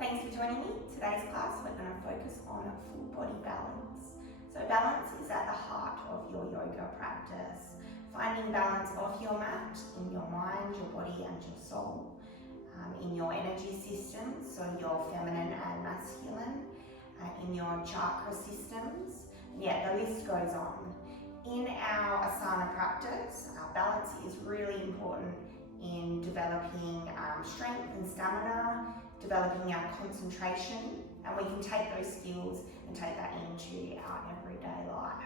Thanks for joining me. Today's class we're going to focus on full body balance. So balance is at the heart of your yoga practice. Finding balance off your mat, in your mind, your body and your soul, in your energy systems, so your feminine and masculine, in your chakra systems, and yeah, the list goes on. In our asana practice, balance is really important in developing strength and stamina, developing our concentration, and we can take those skills and take that into our everyday life.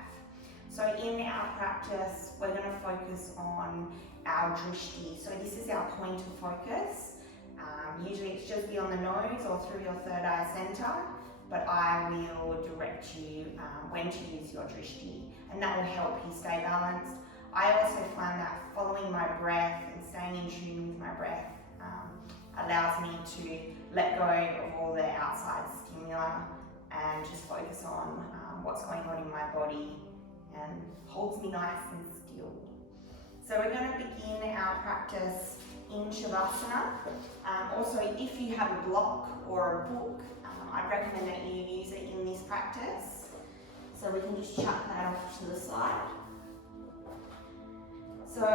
So in our practice, we're going to focus on our drishti. So this is our point of focus. Usually it's just beyond the nose or through your third eye center, but I will direct you when to use your drishti, and that will help you stay balanced. I also find that following my breath and staying in tune with my breath allows me to let go of all the outside stimuli and just focus on what's going on in my body and holds me nice and still. So we're going to begin our practice in Shavasana. Also, if you have a block or a book, I'd recommend that you use it in this practice. So we can just chuck that off to the side. So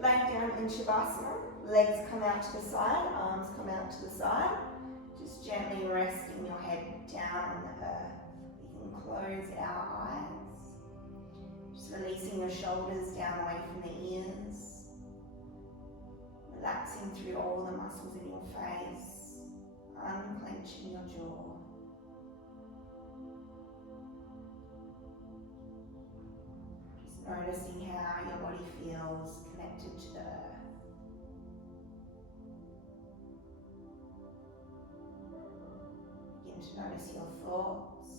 laying down in Shavasana, legs come out to the side, arms come out to the side. Just gently resting your head down on the earth. We can close our eyes. Just releasing your shoulders down away from the ears. Relaxing through all the muscles in your face. Unclenching your jaw. Just noticing how your body feels connected to the earth. Begin to notice your thoughts.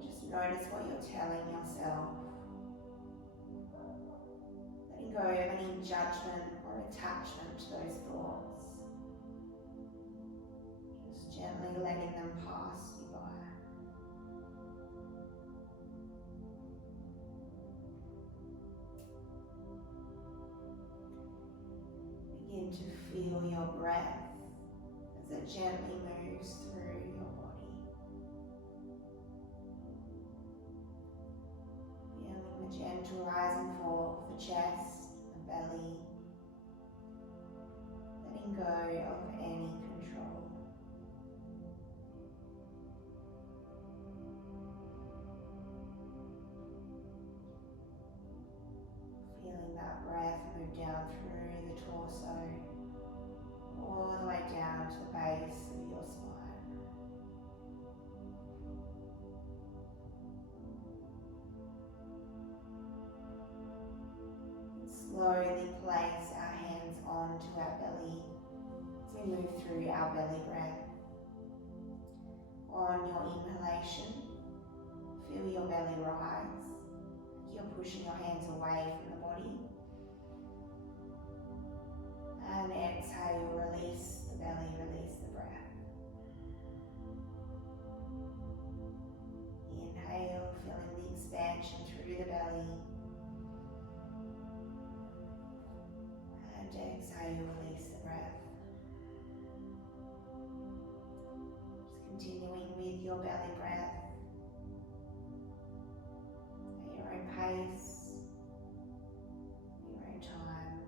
Just notice what you're telling yourself. Letting go of any judgment or attachment to those thoughts. Just gently letting them pass you by. Begin to feel your breath as it gently moves through your body. Feeling the gentle rise and fall of the chest, the belly. Letting go of any control. Feeling that breath move down through the torso, all the way down to the base of your spine. And slowly place our hands onto our belly as we move through our belly breath. On your inhalation, feel your belly rise. You're pushing your hands away from the body. And exhale, release the belly, release the breath. Inhale, feeling the expansion through the belly. And exhale, release the breath. Just continuing with your belly breath at your own pace, your own time.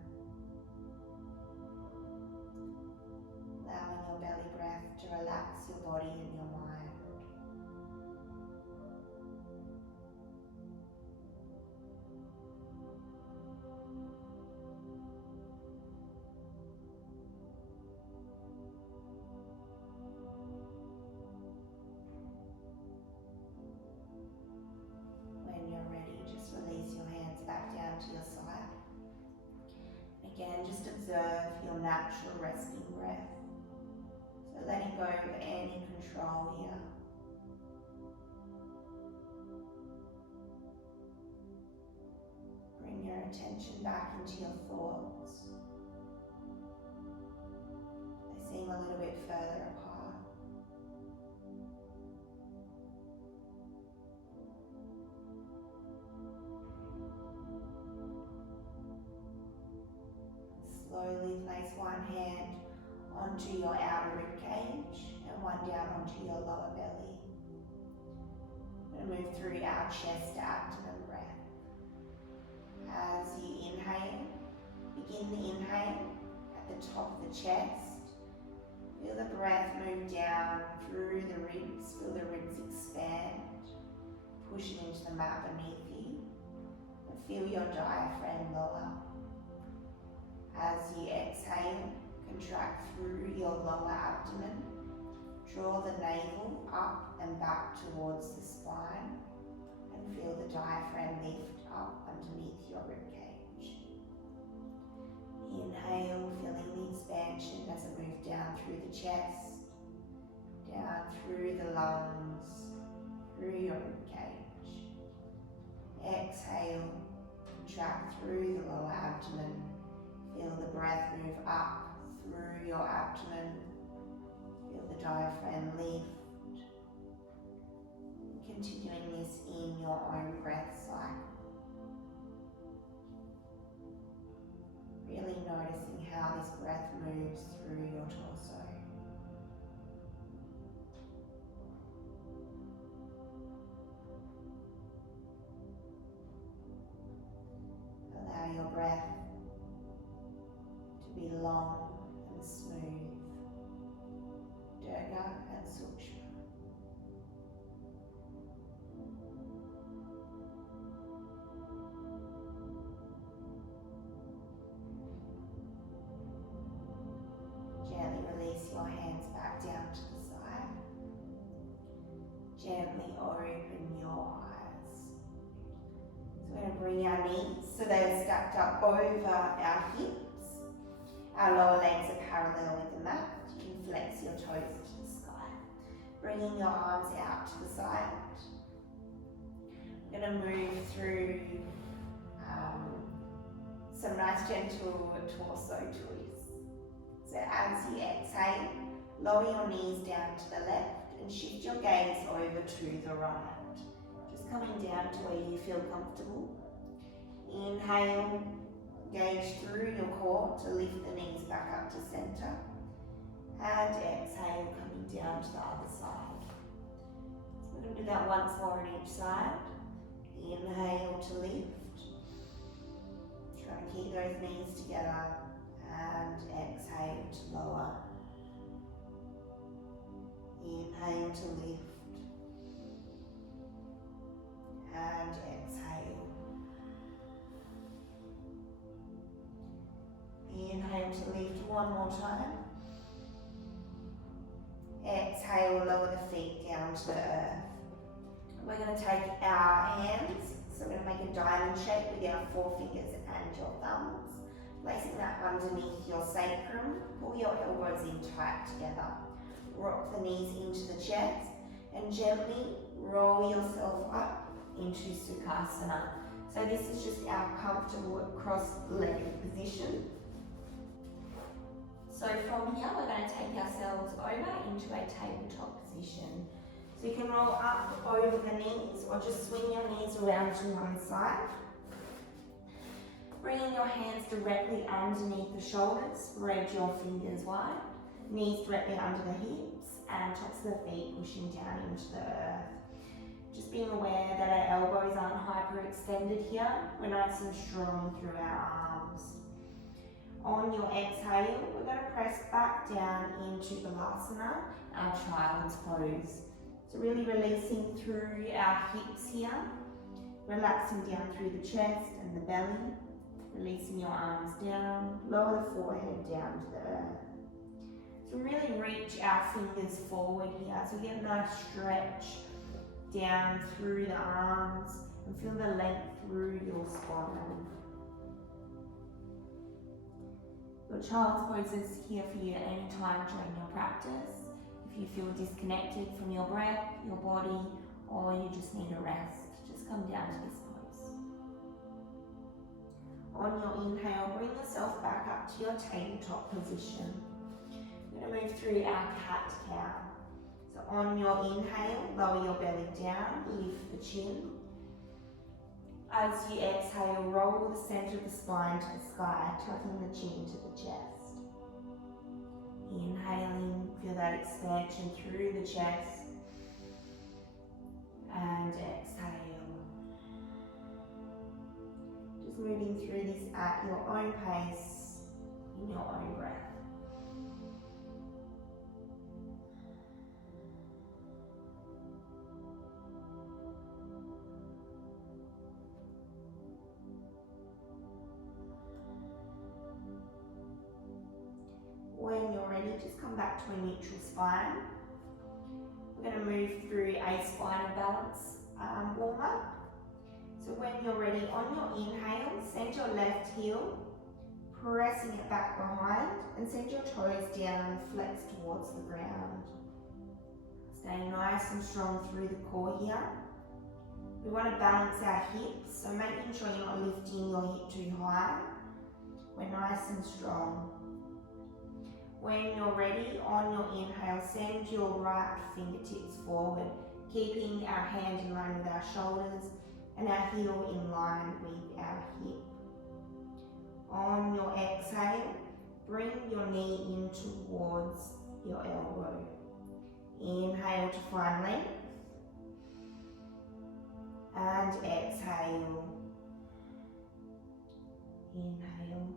Allowing your belly breath to relax your body and your mind. When you're ready, just release your hands back down to your side. Again, just observe your natural resting breath. So letting go of any control here. Bring your attention back into your thoughts. They seem a little bit further apart. Slowly place one hand onto your outer rib cage and one down onto your lower belly. We're going to move through our chest to abdomen breath. As you inhale, begin the inhale at the top of the chest. Feel the breath move down through the ribs. Feel the ribs expand, pushing into the mat beneath you. And feel your diaphragm lower. As you exhale, contract through your lower abdomen. Draw the navel up and back towards the spine. And feel the diaphragm lift up underneath your ribcage. Inhale, feeling the expansion as it moves down through the chest, down through the lungs, through your ribcage. Exhale, contract through the lower abdomen. Feel the breath move up through your abdomen. Feel the diaphragm lift. Continuing this in your own breath cycle. Really noticing how this breath moves through your torso. Allow your breath to be long and smooth, dirga and sukshma. Gently release your hands back down to the side. Gently open your eyes. So we're going to bring our knees so they're stacked up over our hips. Our lower legs are parallel with the mat. You can flex your toes to the sky. Bringing your arms out to the side. We're going to move through some nice gentle torso twists. So as you exhale, lower your knees down to the left and shift your gaze over to the right. Just coming down to where you feel comfortable. Inhale, engage through your core to lift the knees back up to center. And exhale, coming down to the other side. So we're going to do that once more on each side. Inhale to lift. Try and keep those knees together. And exhale to lower. Inhale to lift. And exhale. Inhale to lift one more time. Exhale, lower the feet down to the earth. We're going to take our hands, so we're going to make a diamond shape with our forefingers and your thumbs. Placing that underneath your sacrum, pull your elbows in tight together. Rock the knees into the chest and gently roll yourself up into Sukhasana. So this is just our comfortable cross-legged position. So from here, we're going to take ourselves over into a tabletop position. So you can roll up over the knees or just swing your knees around to one side. Bringing your hands directly underneath the shoulders, spread your fingers wide. Knees directly under the hips and tops of the feet pushing down into the earth. Just being aware that our elbows aren't hyperextended here. We're nice and strong through our arms. On your exhale, we're going to press back down into Balasana, our child's pose. So really releasing through our hips here, relaxing down through the chest and the belly, releasing your arms down, lower the forehead down to the earth. So really reach our fingers forward here, so we get a nice stretch down through the arms and feel the length through your spine. Your child's pose is here for you at any time during your practice. If you feel disconnected from your breath, your body, or you just need a rest, just come down to this pose. On your inhale, bring yourself back up to your tabletop position. We're going to move through our cat-cow. So on your inhale, lower your belly down, lift the chin. As you exhale, roll the center of the spine to the sky, tucking the chin to the chest. Inhaling, Feel that expansion through the chest. And exhale. Just moving through this at your own pace, in your own breath. When you're ready, just come back to a neutral spine. We're going to move through a spinal balance warm up. So when you're ready, on your inhale, send your left heel, pressing it back behind, and send your toes down, flex towards the ground. Staying nice and strong through the core here. We want to balance our hips, so making sure you're not lifting your hip too high. We're nice and strong. When you're ready, on your inhale, send your right fingertips forward, keeping our hand in line with our shoulders and our heel in line with our hip. On your exhale, bring your knee in towards your elbow. Inhale to find length. And exhale. Inhale.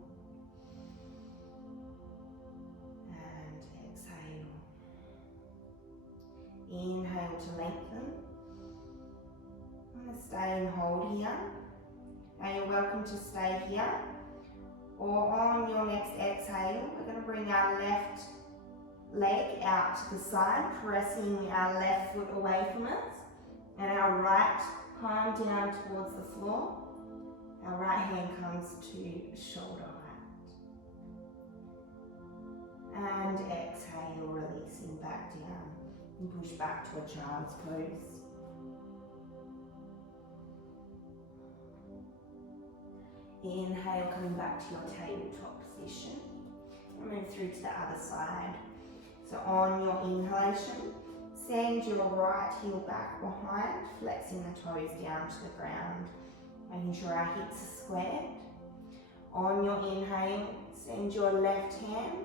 Inhale to lengthen. I'm going to stay and hold here. Now you're welcome to stay here. Or on your next exhale, we're going to bring our left leg out to the side, pressing our left foot away from us. And our right palm down towards the floor. Our right hand comes to shoulder height. And exhale, releasing back down. And push back to a child's pose. Inhale, coming back to your tabletop position. And move through to the other side. So on your inhalation, send your right heel back behind, flexing the toes down to the ground, making sure our hips are squared. On your inhale, send your left hand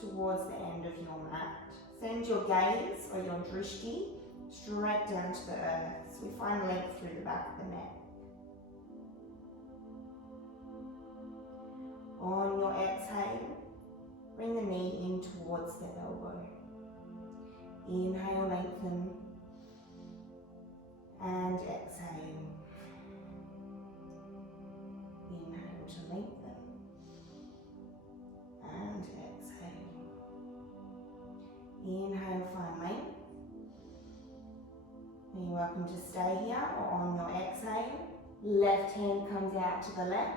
towards the end of your mat. Send your gaze or your drishti straight down to the earth, so we find length through the back of the neck. On your exhale, bring the knee in towards the elbow. Inhale, lengthen, and exhale. Inhale to lengthen, and exhale. Inhale, find length. You're welcome to stay here, or on your exhale, left hand comes out to the left,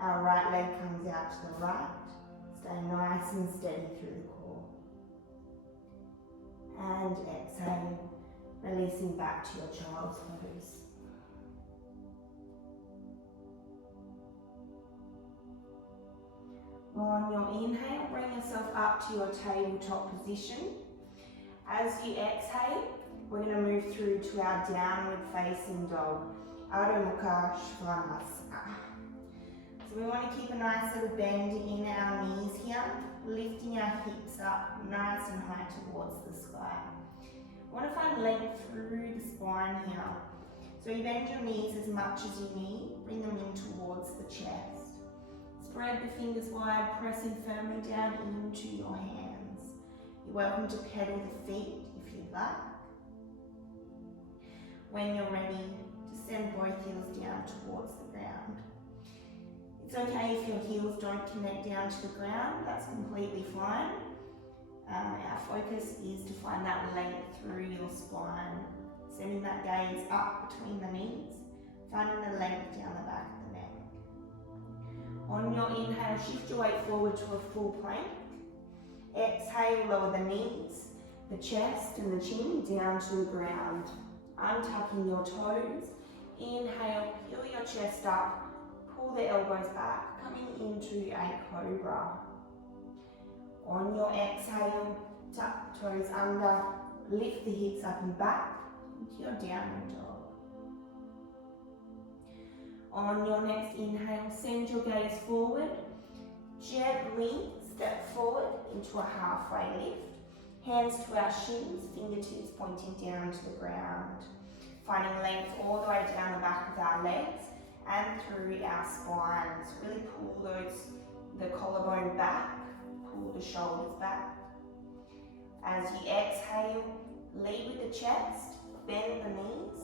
our right leg comes out to the right. Stay nice and steady through the core. And exhale, releasing back to your child's pose. On your inhale, bring yourself up to your tabletop position. As you exhale, we're going to move through to our downward facing dog, Adho Mukha Svanasana. So we want to keep a nice little bend in our knees here, lifting our hips up nice and high towards the sky. We want to find length through the spine here. So you bend your knees as much as you need, bring them in towards the chest. Spread the fingers wide, pressing firmly down into your hands. You're welcome to pedal the feet if you'd like. When you're ready, just send both heels down towards the ground. It's okay if your heels don't connect down to the ground, that's completely fine. Our focus is to find that length through your spine, sending that gaze up between the knees, finding the length down the back of the neck. On your inhale, shift your weight forward to a full plank. Exhale, lower the knees, the chest and the chin down to the ground. Untucking your toes. Inhale, peel your chest up, pull the elbows back, coming into a cobra. On your exhale, tuck the toes under, lift the hips up and back into your downward dog. On your next inhale, send your gaze forward, gently step forward into a halfway lift. Hands to our shins, fingertips pointing down to the ground. Finding length all the way down the back of our legs and through our spines. Really pull the collarbone back, pull the shoulders back. As you exhale, lead with the chest, bend the knees,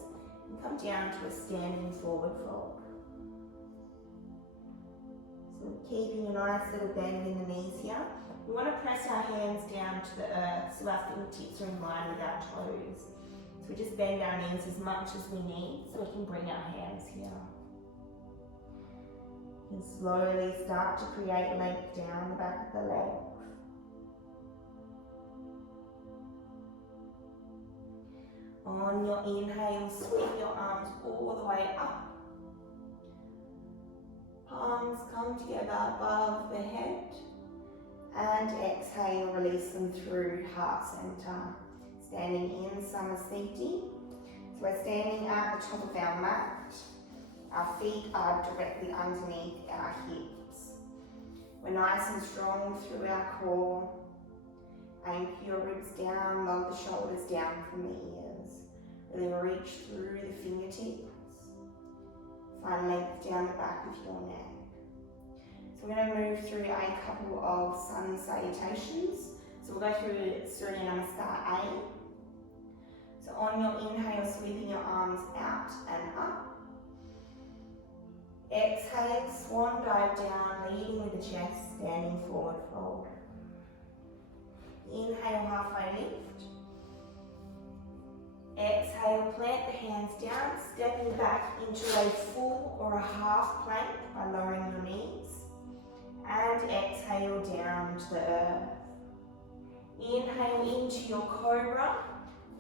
and come down to a standing forward fold. So keeping a nice little bend in the knees here. We want to press our hands down to the earth so our fingertips are in line with our toes. So we just bend our knees as much as we need so we can bring our hands here. You can slowly start to create length down the back of the legs. On your inhale, sweep your arms all the way up. Palms come together above the head. And exhale, release them through heart center. Standing in Samasthiti. So we're standing at the top of our mat. Our feet are directly underneath our hips. We're nice and strong through our core. Anchor your ribs down, lower the shoulders down from the ears. Really reach through the fingertips. Find length down the back of your neck. So we're going to move through a couple of sun salutations. So we'll go through Surya Namaskar A. So on your inhale, sweeping your arms out and up. Exhale, swan dive down, leading with the chest, standing forward fold. Inhale, halfway lift. Exhale, plant the hands down, stepping back into a full or a half plank by lowering your knees. And exhale down to the earth. Inhale into your cobra,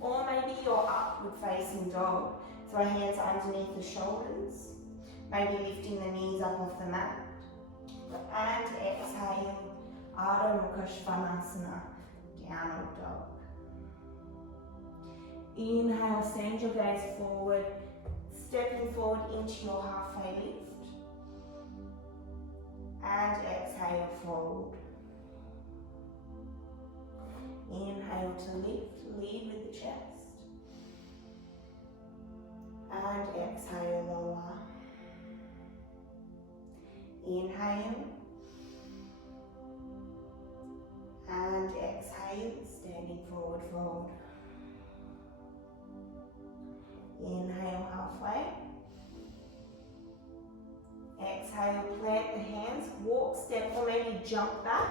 or maybe your upward facing dog. So our hands are underneath the shoulders, maybe lifting the knees up off the mat. And exhale, Ardha Mukha Svanasana, downward dog. Inhale, send your gaze forward, stepping forward into your halfway lift. And exhale, fold. Inhale to lift, lead with the chest. And exhale, lower. Inhale. And exhale, standing forward fold. Inhale, halfway. Exhale, plant the hands, walk, step, or maybe jump back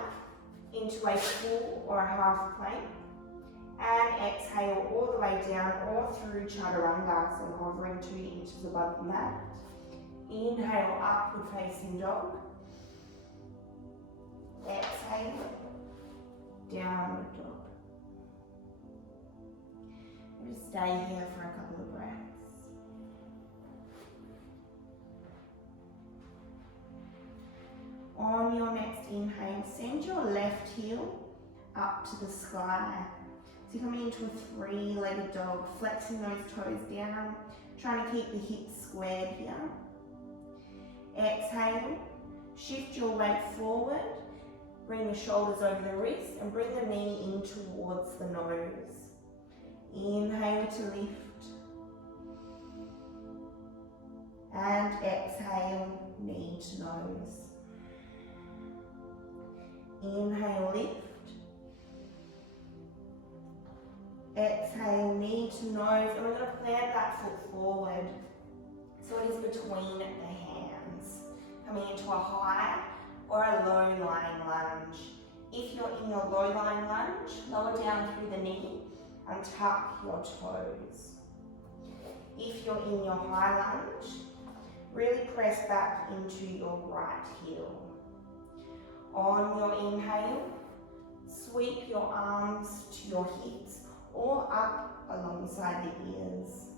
into a full or a half plank. And exhale all the way down or through chaturanga, so hovering 2 inches above the mat. Inhale, upward facing dog. Exhale, downward dog. Just stay here for a couple of breaths. On your next inhale, send your left heel up to the sky. So you're coming into a 3-legged dog, flexing those toes down, trying to keep the hips squared here. Exhale, shift your weight forward, bring the shoulders over the wrist and bring the knee in towards the nose. Inhale to lift. And exhale, knee to nose. Inhale, lift. Exhale, knee to nose. And we're going to plant that foot forward so it is between the hands. Coming into a high or a low lying lunge. If you're in your low lying lunge, lower down through the knee and tuck your toes. If you're in your high lunge, really press back into your right heel. On your inhale, sweep your arms to your hips or up alongside the ears.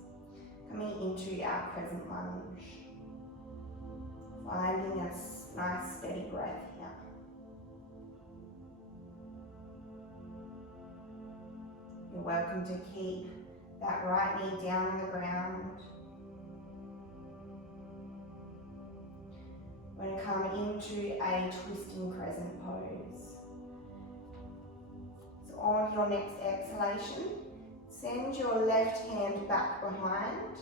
Coming into our crescent lunge. Finding a nice steady breath here. You're welcome to keep that right knee down on the ground. We're going to come into a twisting crescent pose. So on your next exhalation, send your left hand back behind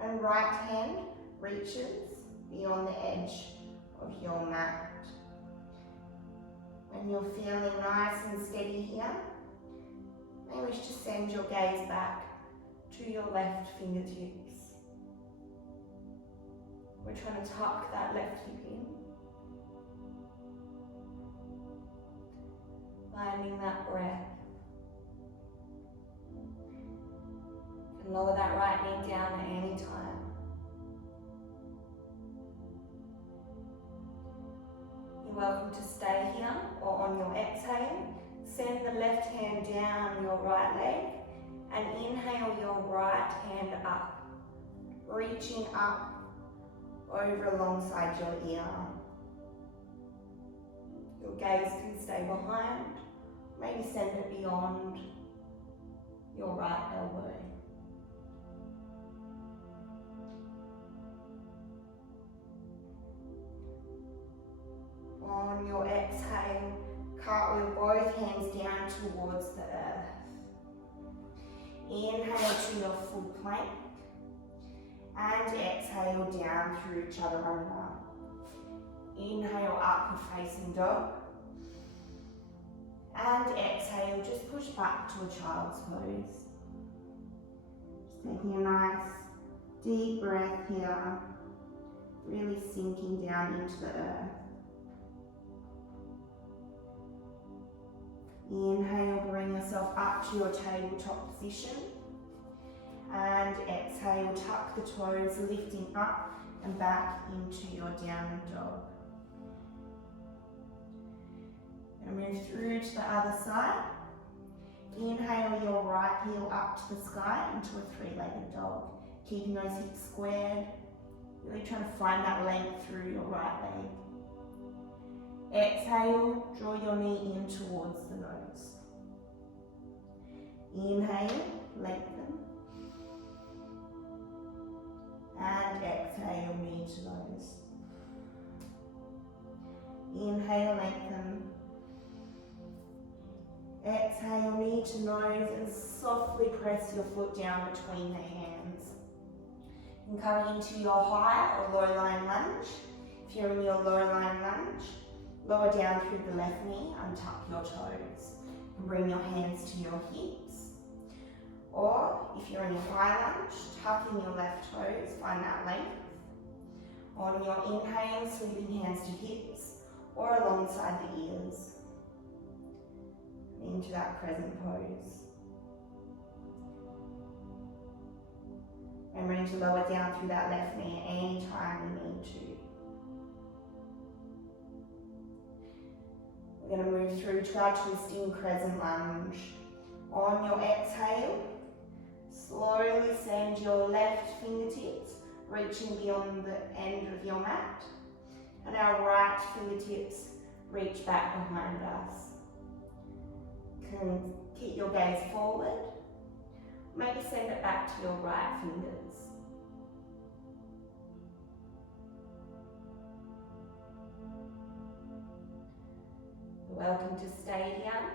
and right hand reaches beyond the edge of your mat. When you're feeling nice and steady here, you may wish to send your gaze back to your left fingertips. We're trying to tuck that left hip in. Finding that breath. You can lower that right knee down at any time. You're welcome to stay here, or on your exhale, send the left hand down your right leg and inhale your right hand up, reaching up over alongside your ear. Your gaze can stay behind, maybe send it beyond your right elbow. On your exhale, cartwheel both hands down towards the earth. Inhale to your full plank and exhale down through chaturanga. Inhale, upward facing dog. And exhale, just push back to a child's pose. Just taking a nice deep breath here, really sinking down into the earth. Inhale, bring yourself up to your tabletop position. And exhale, tuck the toes, lifting up and back into your downward dog. And move through to the other side. Inhale your right heel up to the sky into a three-legged dog. Keeping those hips squared. Really trying to find that length through your right leg. Exhale, draw your knee in towards the nose. Inhale, lengthen. And exhale, knee to nose. Inhale, lengthen. Exhale, knee to nose, and softly press your foot down between the hands. You can come into your high or low lying lunge. If you're in your low lying lunge, lower down through the left knee, untuck your toes. And bring your hands to your hips. Or if you're in your high lunge, tuck in your left toes, find that length. On your inhale, sweeping hands to hips or alongside the ears. Into that crescent pose. Remembering to lower down through that left knee at any time you need to. We're going to move through to our twisting crescent lunge. On your exhale, slowly send your left fingertips reaching beyond the end of your mat, and our right fingertips reach back behind us. Can keep your gaze forward. Maybe send it back to your right fingers. You're welcome to stay here.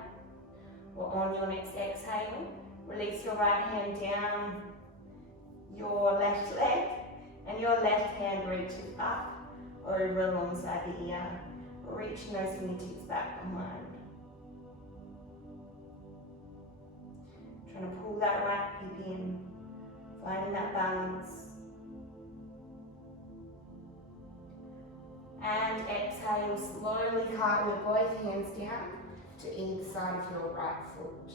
Or on your next exhale, release your right hand down your left leg, and your left hand reaches up over alongside the ear, reaching those fingertips back behind. Trying to pull that right hip in, finding that balance. And exhale, slowly cartwheel both hands down to either side of your right foot.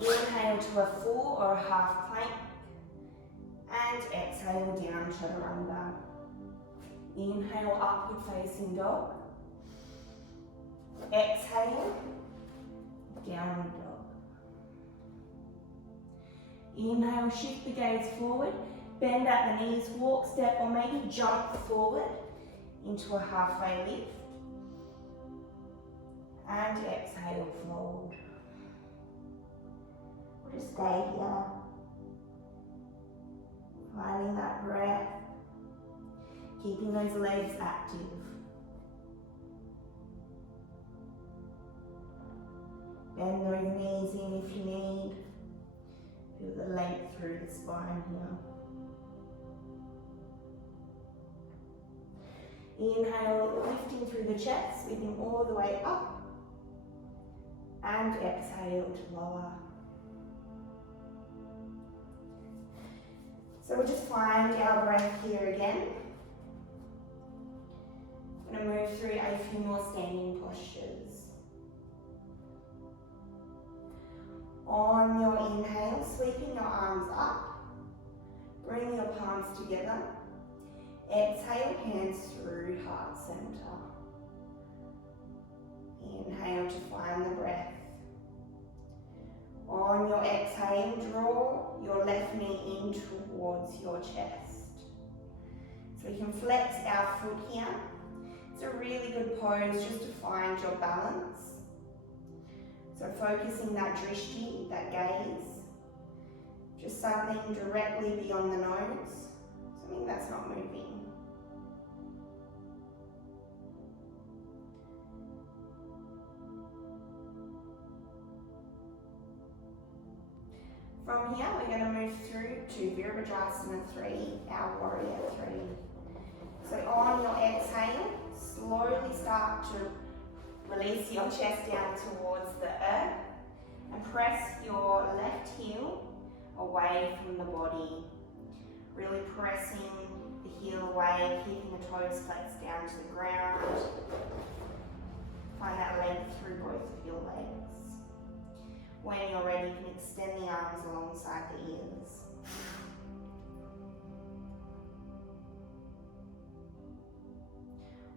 Inhale to a full or a half plank. And exhale down chaturanga. Inhale, upward facing dog. Exhale, downward dog. Inhale, shift the gaze forward, bend at the knees, walk, step, or maybe jump forward into a halfway lift. And exhale, fold. Just stay here. Finding that breath, keeping those legs active. Bend those knees in if you need. Feel the length through the spine here. Inhale, lifting through the chest, sweeping all the way up. And exhale to lower. So we'll just find our breath here again. I'm going to move through a few more standing postures. On your inhale, sweeping your arms up, bring your palms together. Exhale, hands through heart center. Inhale to find the breath. On your exhale, draw your left knee in towards your chest. So we can flex our foot here. It's a really good pose just to find your balance. So focusing that drishti, that gaze, just something directly beyond the nose, something that's not moving. From here, we're going to move through to Virabhadrasana 3, our warrior 3. So on your exhale, slowly start to release your chest down towards the earth and press your left heel away from the body. Really pressing the heel away, keeping the toes flexed down to the ground. Find that length through both of your legs. When you're ready, you can extend the arms alongside the ears.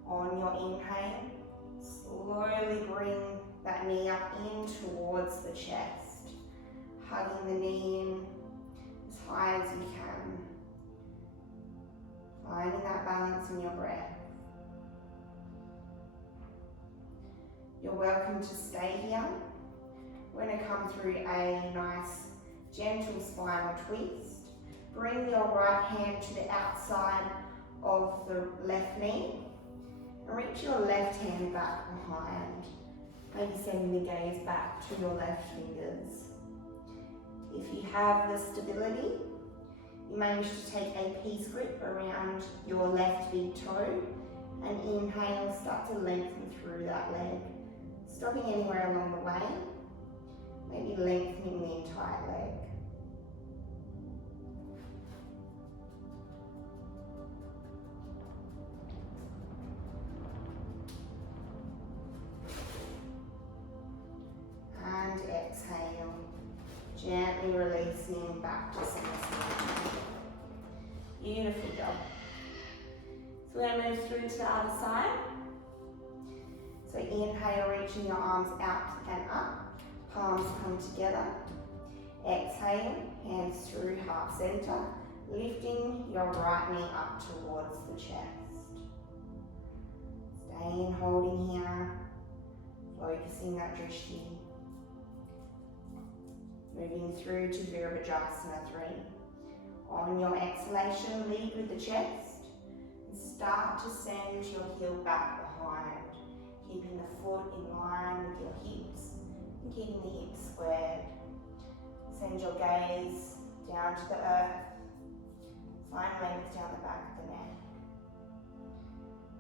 On your inhale, slowly bring that knee up in towards the chest, hugging the knee in as high as you can. Finding that balance in your breath. You're welcome to stay here. We're going to come through a nice gentle spinal twist. Bring your right hand to the outside of the left knee and reach your left hand back behind. Maybe sending the gaze back to your left fingers. If you have the stability, you may wish to take a peace grip around your left big toe and inhale, start to lengthen through that leg. Stopping anywhere along the way. Maybe lengthening the entire leg. And exhale, gently releasing back to center. Beautiful job. So we're going to move through to the other side. So inhale, reaching your arms out and up. Palms come together. Exhale, hands through heart center, lifting your right knee up towards the chest. Staying holding here, focusing that drishti. Moving through to Virabhadrasana 3. On your exhalation, lead with the chest and start to send your heel back behind, keeping the foot in line with your hips. Keeping the hips squared. Send your gaze down to the earth. Find length down the back of the neck.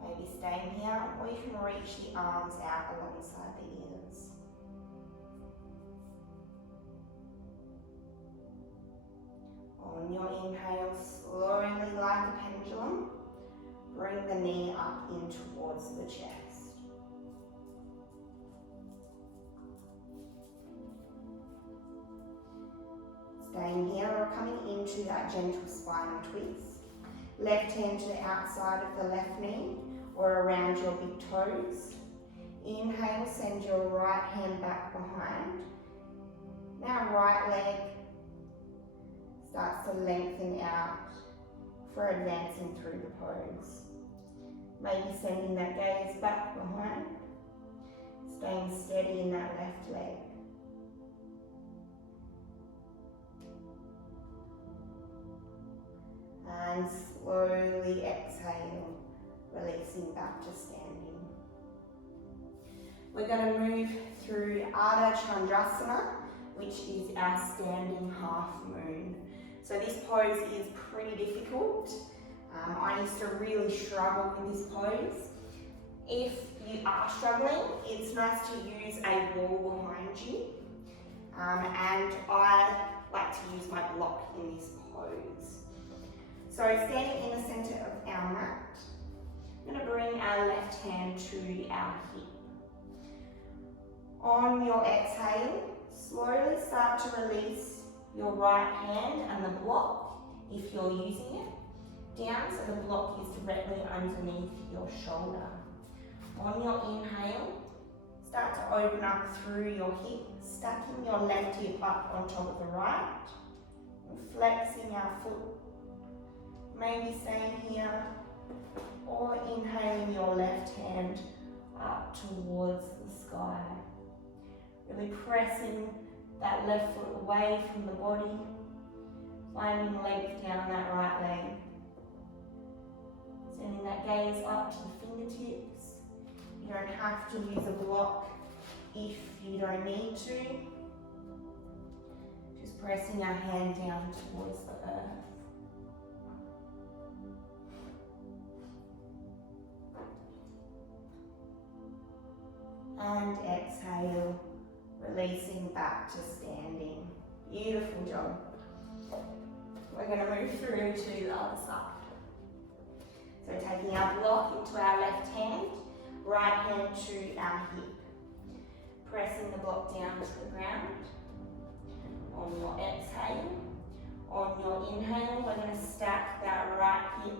Maybe staying here, or you can reach the arms out alongside the ears. On your inhale, slowly like a pendulum, bring the knee up in towards the chest. Staying here or coming into that gentle spinal twist. Left hand to the outside of the left knee or around your big toes. Inhale, send your right hand back behind. Now right leg starts to lengthen out for advancing through the pose. Maybe sending that gaze back behind. Staying steady in that left leg. And slowly exhale, releasing back to standing. We're going to move through Ardha Chandrasana, which is our standing half moon. So this pose is pretty difficult. I used to really struggle with this pose. If you are struggling, it's nice to use a wall behind you. And I like to use my block in this pose. So standing in the center of our mat, I'm going to bring our left hand to our hip. On your exhale, slowly start to release your right hand and the block, if you're using it, down so the block is directly underneath your shoulder. On your inhale, start to open up through your hip, stacking your left hip up on top of the right, and flexing our foot. Maybe staying here, or inhaling your left hand up towards the sky. Really pressing that left foot away from the body, finding length down that right leg. Sending that gaze up to the fingertips. You don't have to use a block if you don't need to. Just pressing our hand down towards the earth. And exhale, releasing back to standing. Beautiful job. We're going to move through to the other side. So taking our block into our left hand, right hand to our hip. Pressing the block down to the ground. On your exhale, on your inhale, we're going to stack that right hip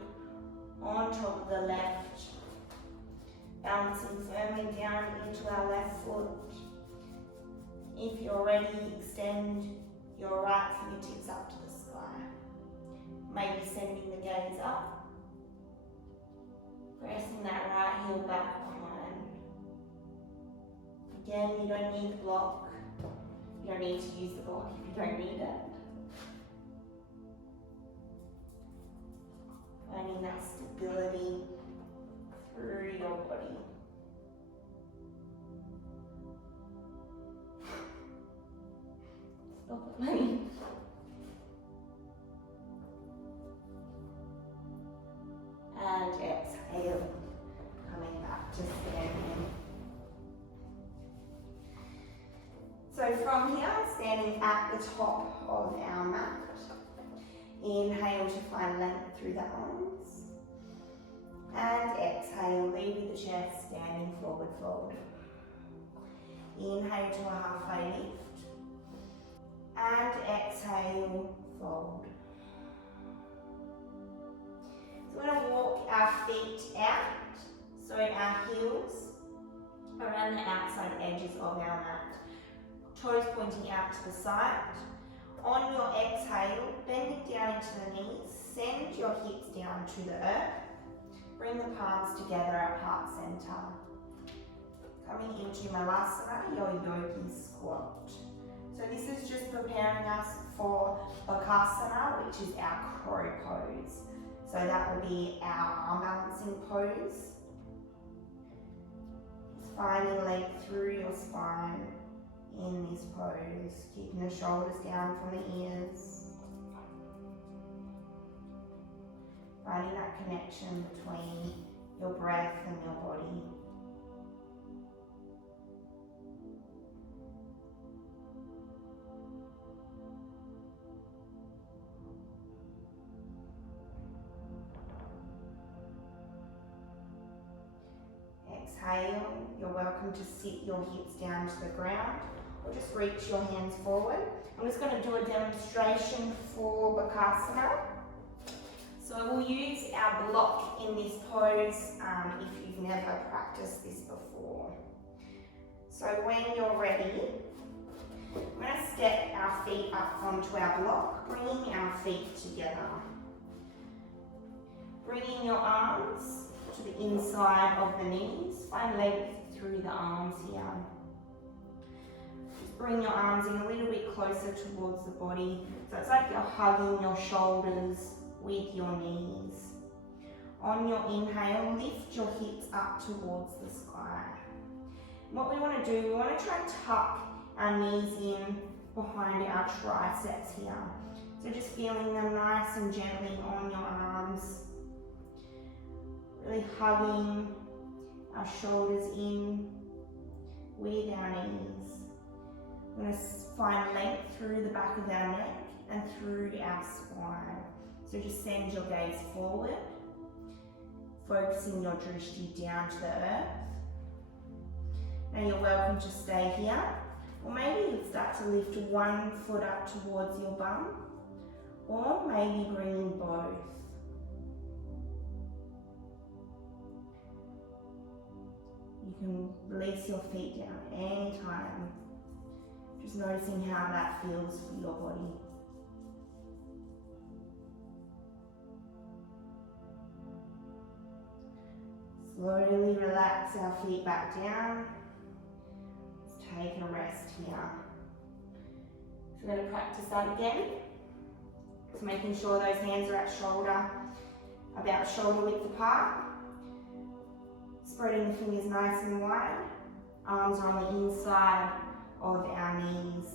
on top of the left. Bouncing firmly down into our left foot. If you're ready, extend your right fingertips up to the sky. Maybe sending the gaze up. Pressing that right heel back behind. Again, you don't need the block. You don't need to use the block if you don't need it. Finding that stability through your body. Stop it, honey. And exhale, coming back to standing. So from here, standing at the top of our mat, inhale to find length through the arms. And exhale, lead with the chest, standing forward fold. Inhale to a halfway lift. And exhale, fold. So we're going to walk our feet out, so our heels around the outside edges of our mat. Toes pointing out to the side. On your exhale, bending down into the knees, send your hips down to the earth. Bring the palms together at heart center. Coming into Malasana, your yogi squat. So this is just preparing us for Bakasana, which is our crow pose. So that will be our arm balancing pose. Just finding length through your spine in this pose, keeping the shoulders down from the ears. Finding that connection between your breath and your body. Exhale, you're welcome to sit your hips down to the ground or just reach your hands forward. I'm just going to do a demonstration for Bakasana. So we'll use our block in this pose if you've never practiced this before. So when you're ready, we're going to step our feet up onto our block, bringing our feet together. Bringing your arms to the inside of the knees, find length through the arms here. Just bring your arms in a little bit closer towards the body, so it's like you're hugging your shoulders with your knees. On your inhale, lift your hips up towards the sky. what we want to do, we want to try and tuck our knees in behind our triceps here. So just feeling them nice and gently on your arms. Really hugging our shoulders in with our knees. We're going to find length through the back of our neck and through our spine. So just send your gaze forward, focusing your drishti down to the earth. Now you're welcome to stay here, or maybe you could start to lift one foot up towards your bum, or maybe bringing both. You can release your feet down anytime, just noticing how that feels for your body. Slowly relax our feet back down. Let's take a rest here. So we're going to practice that again. So making sure those hands are at about shoulder width apart. Spreading the fingers nice and wide. Arms are on the inside of our knees.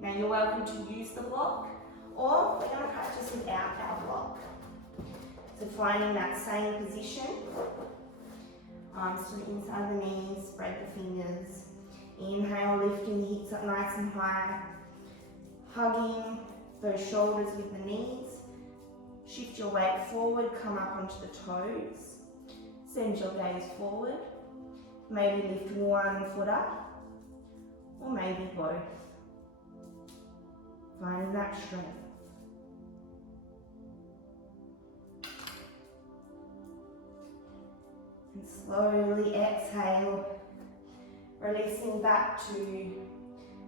Now you're welcome to use the block, or we're going to practice without our block. So finding that same position, arms to the inside of the knees, spread the fingers. Inhale, lifting the hips up nice and high. Hugging those shoulders with the knees. Shift your weight forward, come up onto the toes. Send your gaze forward. Maybe lift one foot up, or maybe both. Finding that strength. And slowly exhale, releasing back to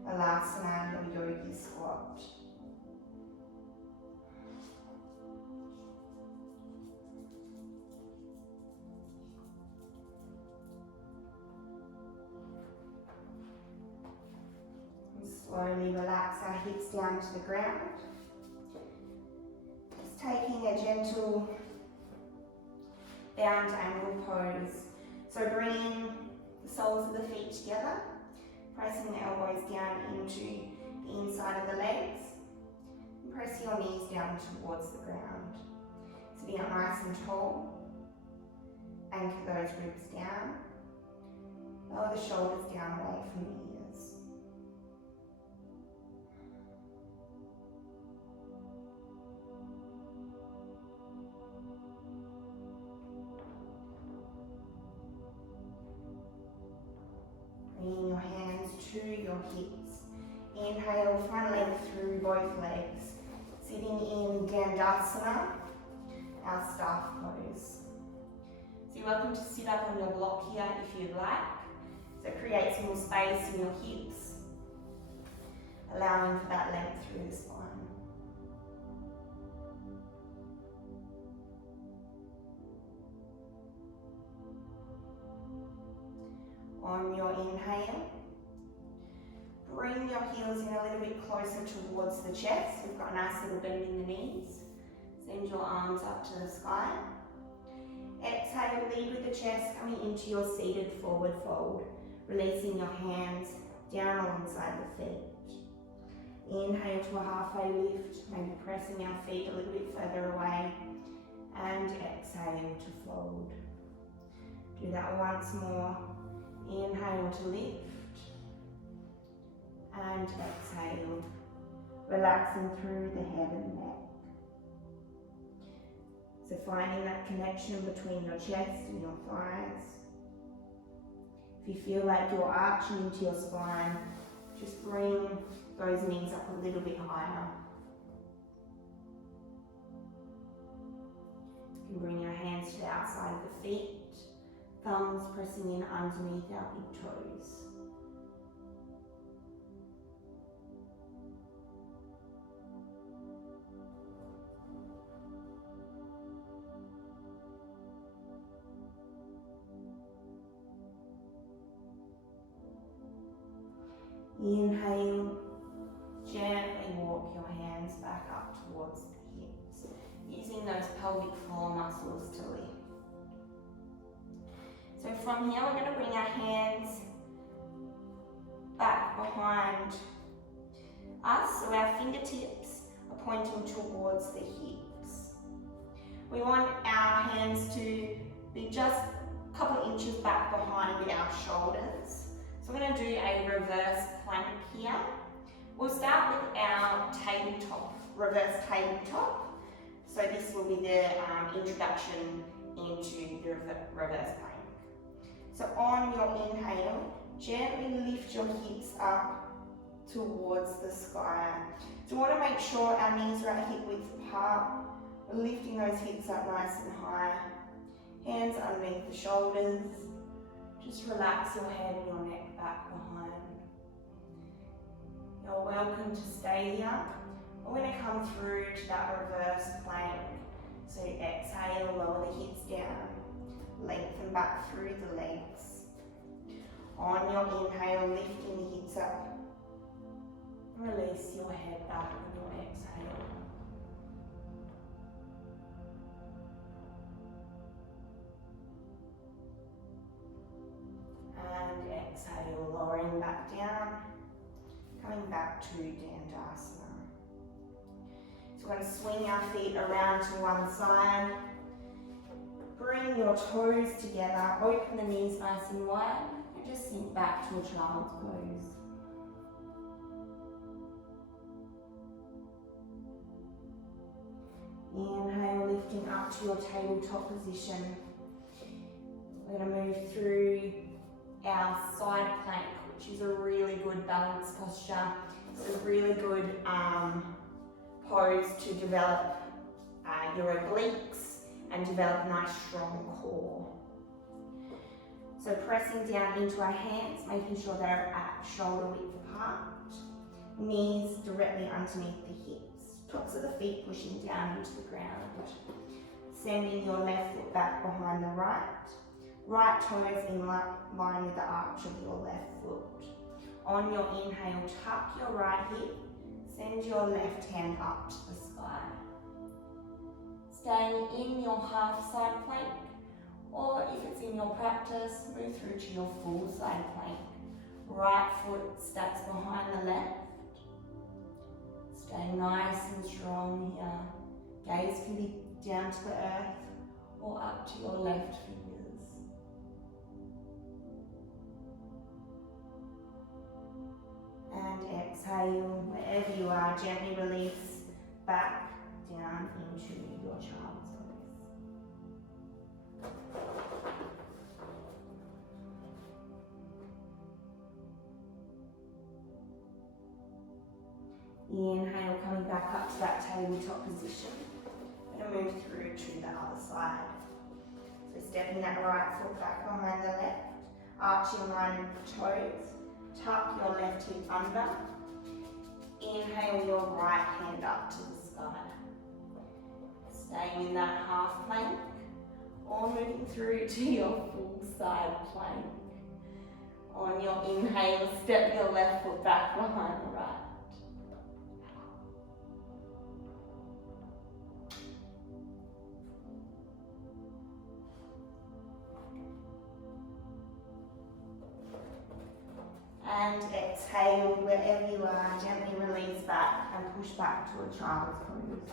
asana, your yogi squat. And slowly relax our hips down to the ground. Just taking a gentle bound angle pose. So bringing the soles of the feet together, pressing the elbows down into the inside of the legs, and press your knees down towards the ground. Sitting up nice and tall, anchor those ribs down, lower the shoulders down away from the ears. Bringing your hands to your hips. Inhale, find length through both legs. Sitting in Dandasana, our staff pose. So you're welcome to sit up on your block here if you'd like. So create some more space in your hips, allowing for that length through the spine. On your inhale, bring your heels in a little bit closer towards the chest. We've got a nice little bend in the knees. Send your arms up to the sky. Exhale, lead with the chest coming into your seated forward fold, releasing your hands down alongside the feet. Inhale to a halfway lift, maybe pressing our feet a little bit further away, and exhale to fold. Do that once more. Inhale to lift, and exhale, relaxing through the head and neck. So finding that connection between your chest and your thighs. If you feel like you're arching into your spine, just bring those knees up a little bit higher. You can bring your hands to the outside of the feet. Thumbs pressing in underneath our big toes. Inhale, gently walk your hands back up towards the hips, using those pelvic floor muscles to lift. So from From here, we're going to bring our hands back behind us, so our fingertips are pointing towards the hips. We want our hands to be just a couple inches back behind our shoulders. So we're going to do a reverse plank here. We'll start with our tabletop, reverse tabletop. So this will be the introduction into the reverse plank. So on your inhale, gently lift your hips up towards the sky. So we want to make sure our knees are at hip width apart. We're lifting those hips up nice and high. Hands underneath the shoulders. Just relax your head and your neck back behind. You're welcome to stay here. We're going to come through to that reverse plank. So exhale, lower the hips down. Lengthen back through the legs. On your inhale, lifting the hips up. Release your head back on your exhale. And exhale, lowering back down. Coming back to Dandasana. So we're going to swing our feet around to one side. Bring your toes together, open the knees nice and wide, and just sink back to a child's pose. Inhale, lifting up to your tabletop position. We're going to move through our side plank, which is a really good balance posture. It's a really good pose to develop your obliques and develop a nice strong core. So pressing down into our hands, making sure they're at shoulder width apart. Knees directly underneath the hips. Tops of the feet pushing down into the ground. Sending your left foot back behind the right. Right toes in line with the arch of your left foot. On your inhale, tuck your right hip. Send your left hand up to the sky. Staying in your half side plank, or if it's in your practice, move through to your full side plank. Right foot stacks behind the left. Stay nice and strong here. Gaze can be down to the earth or up to your left fingers. And exhale, wherever you are, gently release back down into your child's pose. Inhale, coming back up to that tabletop position. We're going to move through to the other side. So stepping that right foot back behind the left, arching line of the toes, tuck your left hip under. Inhale your right hand up to the sky. Staying in that half plank, or moving through to your full side plank. On your inhale, step your left foot back behind the right. And exhale, wherever you are, gently release back and push back to a child's pose.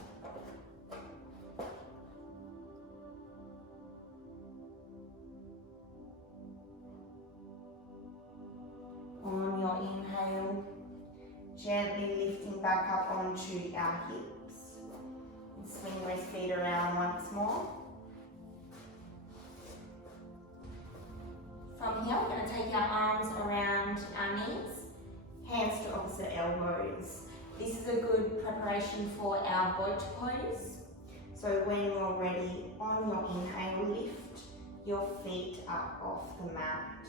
On your inhale, gently lifting back up onto our hips. And swing those feet around once more. From here, we're going to take our arms around our knees, hands to opposite elbows. This is a good preparation for our boat pose. So when you're ready, on your inhale, lift your feet up off the mat.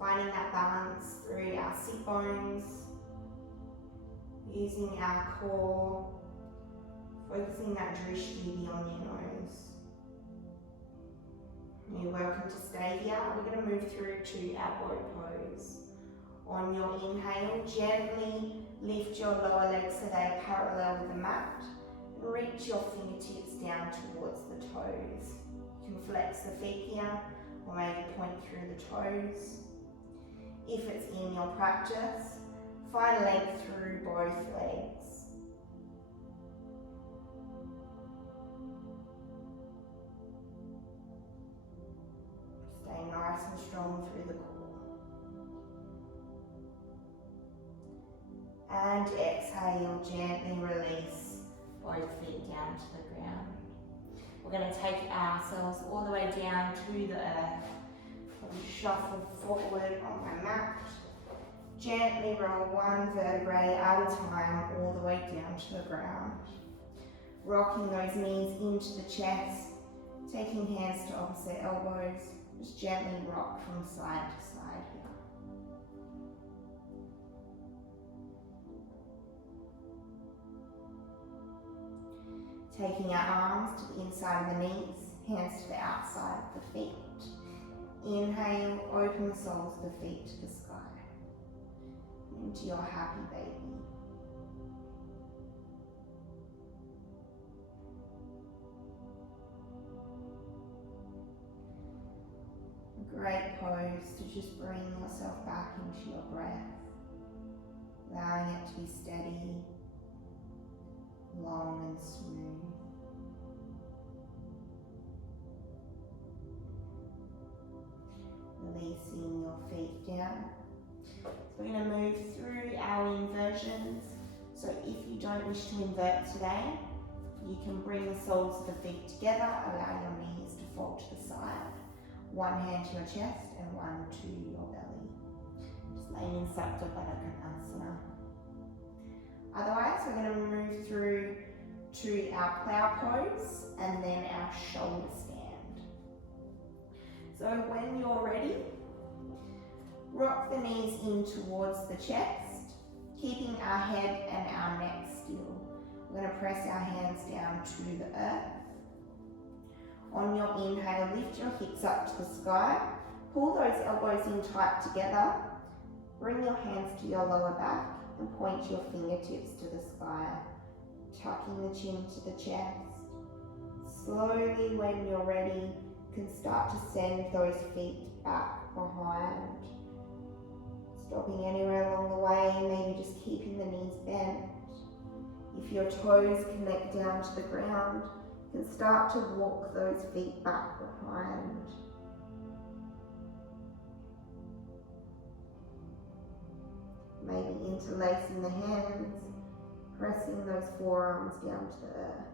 Finding that balance through our sit bones, using our core, focusing that drishti beyond your nose. You're welcome to stay here. We're going to move through to our boat pose. On your inhale, gently lift your lower legs so they are parallel with the mat. And reach your fingertips down towards the toes. You can flex the feet here, or maybe point through the toes. If it's in your practice, find length through both legs. Stay nice and strong through the core. And exhale, gently release both feet down to the ground. We're going to take ourselves all the way down to the earth. Shuffle forward on my mat. Gently roll one vertebrae at a time all the way down to the ground. Rocking those knees into the chest, taking hands to opposite elbows. Just gently rock from side to side here. Taking our arms to the inside of the knees, hands to the outside of the feet. Inhale, open the soles of the feet to the sky. Into your happy baby. A great pose to just bring yourself back into your breath, allowing it to be steady, long and smooth. Releasing your feet down. So we're going to move through our inversions. So if you don't wish to invert today, you can bring the soles of the feet together, allow your knees to fall to the side. One hand to your chest and one to your belly. Just laying in Supta Baddha Asana. Otherwise, we're going to move through to our plow pose and then our shoulder stand. So when you're ready, rock the knees in towards the chest, keeping our head and our neck still. We're going to press our hands down to the earth. On your inhale, lift your hips up to the sky. Pull those elbows in tight together. Bring your hands to your lower back and point your fingertips to the sky, tucking the chin to the chest. Slowly, when you're ready, you can start to send those feet back behind. Stopping anywhere along the way, maybe just keeping the knees bent. If your toes connect down to the ground, you can start to walk those feet back behind. Maybe interlacing the hands, pressing those forearms down to the earth.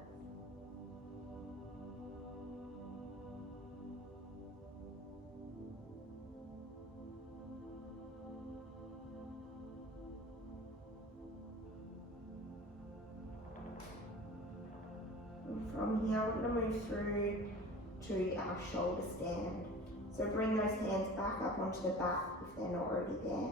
From here, we're going to move through to our shoulder stand. So bring those hands back up onto the back if they're not already there.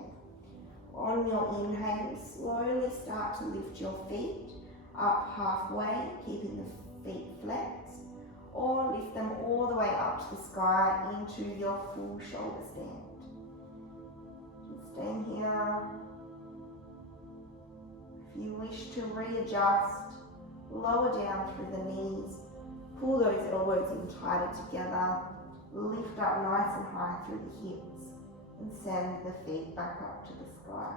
On your inhale, slowly start to lift your feet up halfway, keeping the feet flexed, or lift them all the way up to the sky into your full shoulder stand. Just staying here. If you wish to readjust, lower down through the knees, pull those elbows in tighter together, lift up nice and high through the hips, and send the feet back up to the sky.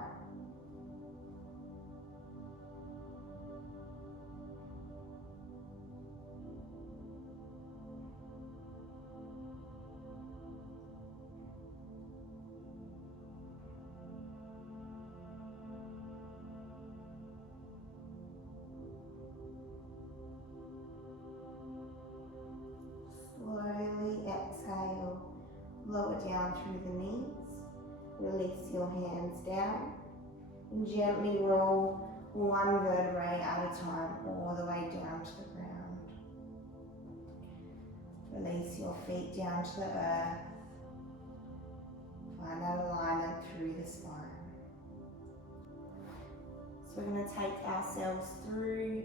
Slowly exhale, lower down through the knees, release your hands down, and gently roll one vertebrae at a time all the way down to the ground. Release your feet down to the earth. Find that alignment through the spine. So we're going to take ourselves through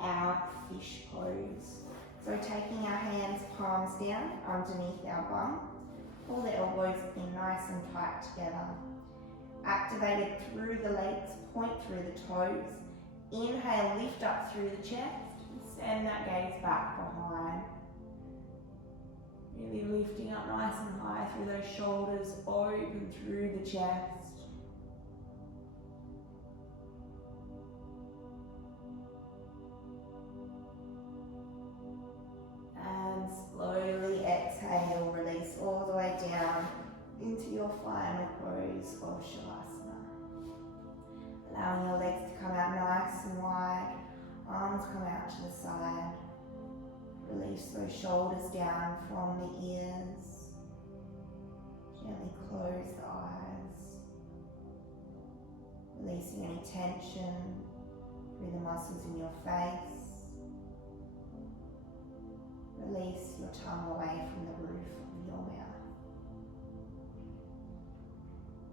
our fish pose. So taking our hands palms down underneath our bum, pull the elbows in nice and tight together. Activated through the legs, point through the toes. Inhale, lift up through the chest, and send that gaze back behind. Really lifting up nice and high through those shoulders, open through the chest. And slowly exhale, release all the way down into your final pose of Shavasana. Allowing your legs to come out nice and wide, arms come out to the side. Release those shoulders down from the ears. Gently close the eyes. Releasing any tension through the muscles in your face. Release your tongue away from the roof of your mouth.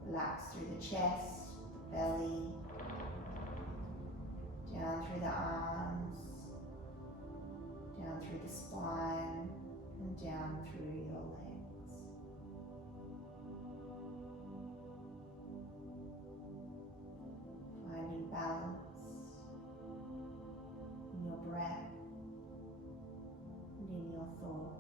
Relax through the chest, the belly, down through the arms, down through the spine, and down through your legs. Finding balance in your breath and in your thoughts.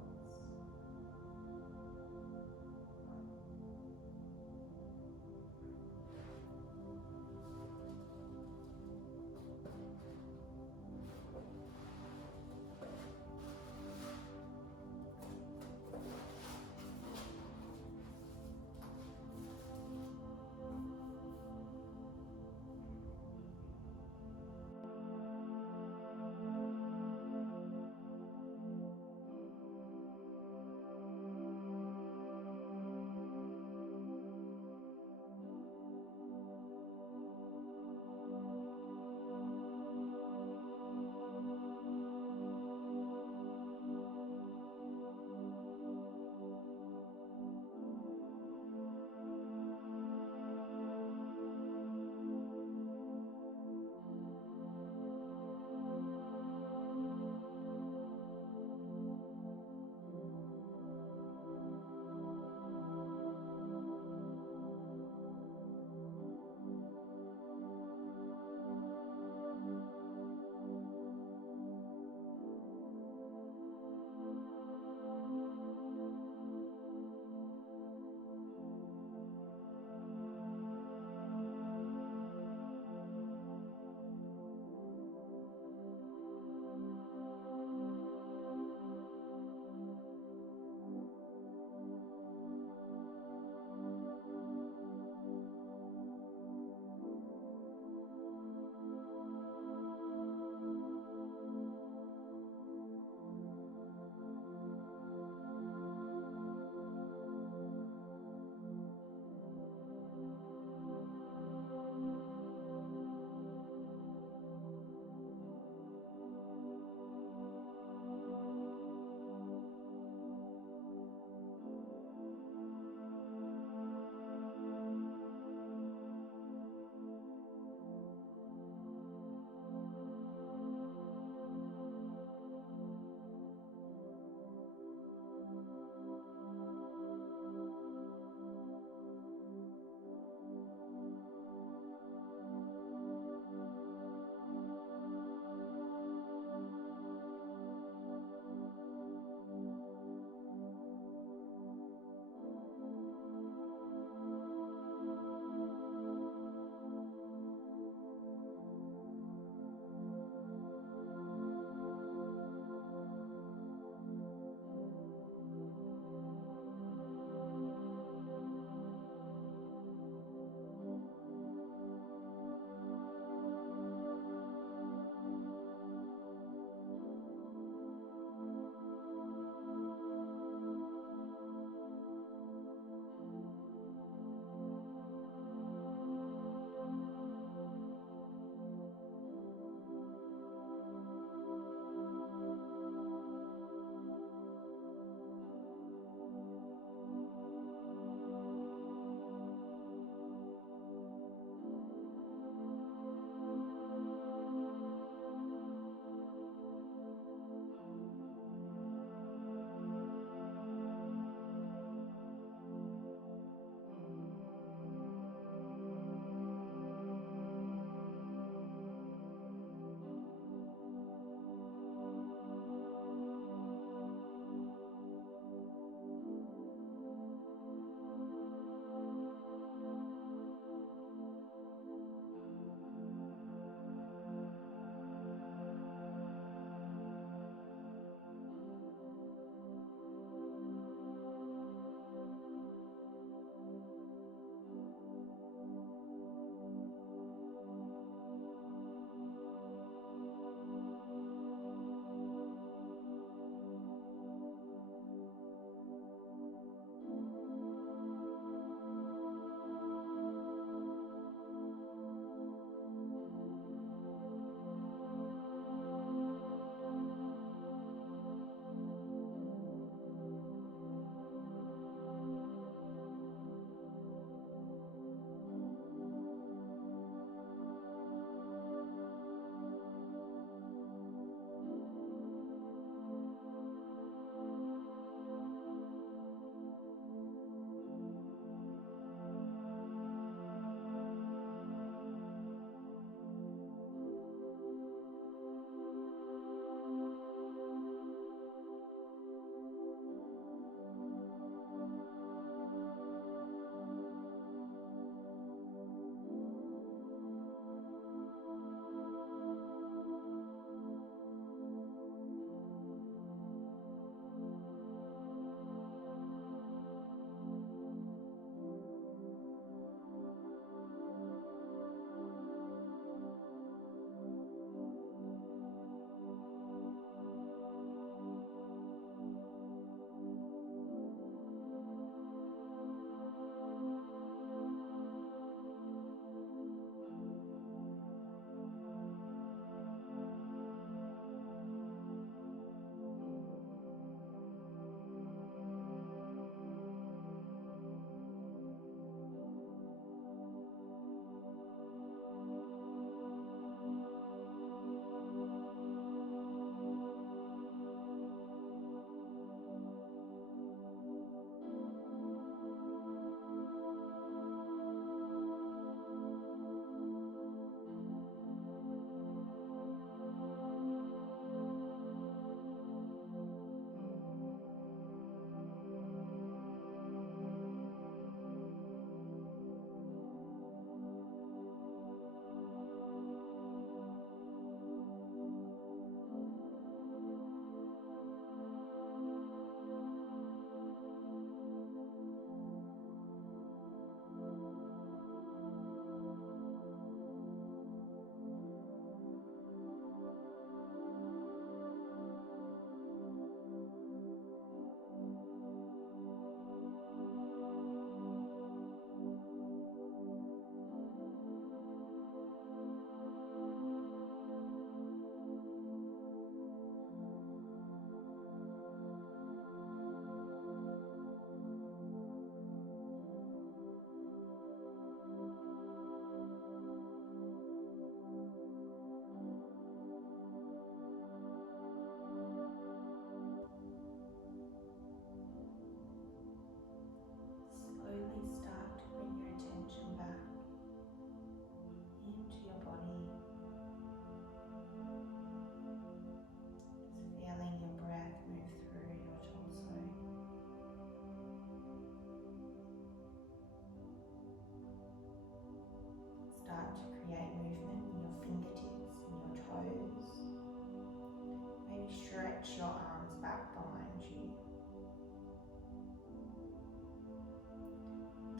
stretch your arms back behind you.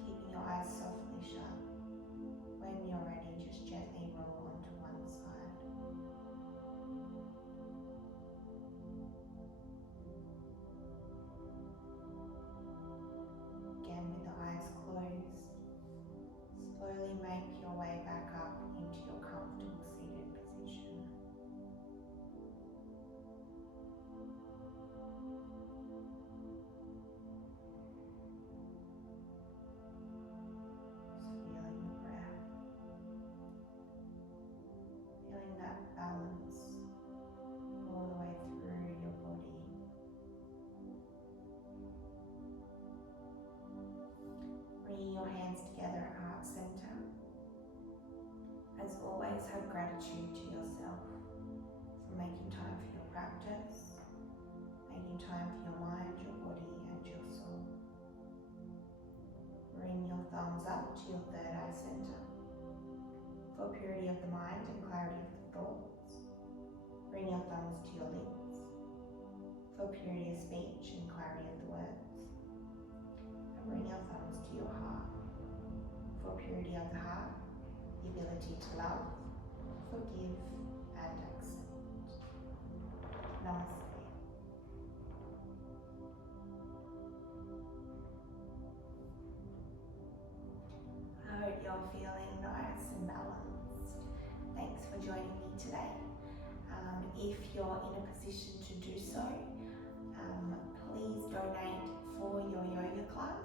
Keeping your eyes softly shut. When you're ready, just gently roll onto one side. Again, with the eyes closed, slowly make your way back up into your comfortable seated position. Just feeling the breath, feeling that balance all the way through your body. Bringing your hands together at heart center. As always, have gratitude to yourself for making time for your practice, making time for your mind, your body, and your soul. Bring your thumbs up to your third eye center for purity of the mind and clarity of the thoughts. Bring your thumbs to your lips for purity of speech and clarity of the words. And bring your thumbs to your heart for purity of the heart, the ability to love, forgive, and accept. Namaste. I hope you're feeling nice and balanced. Thanks for joining me today. If you're in a position to do so, please donate for your yoga class.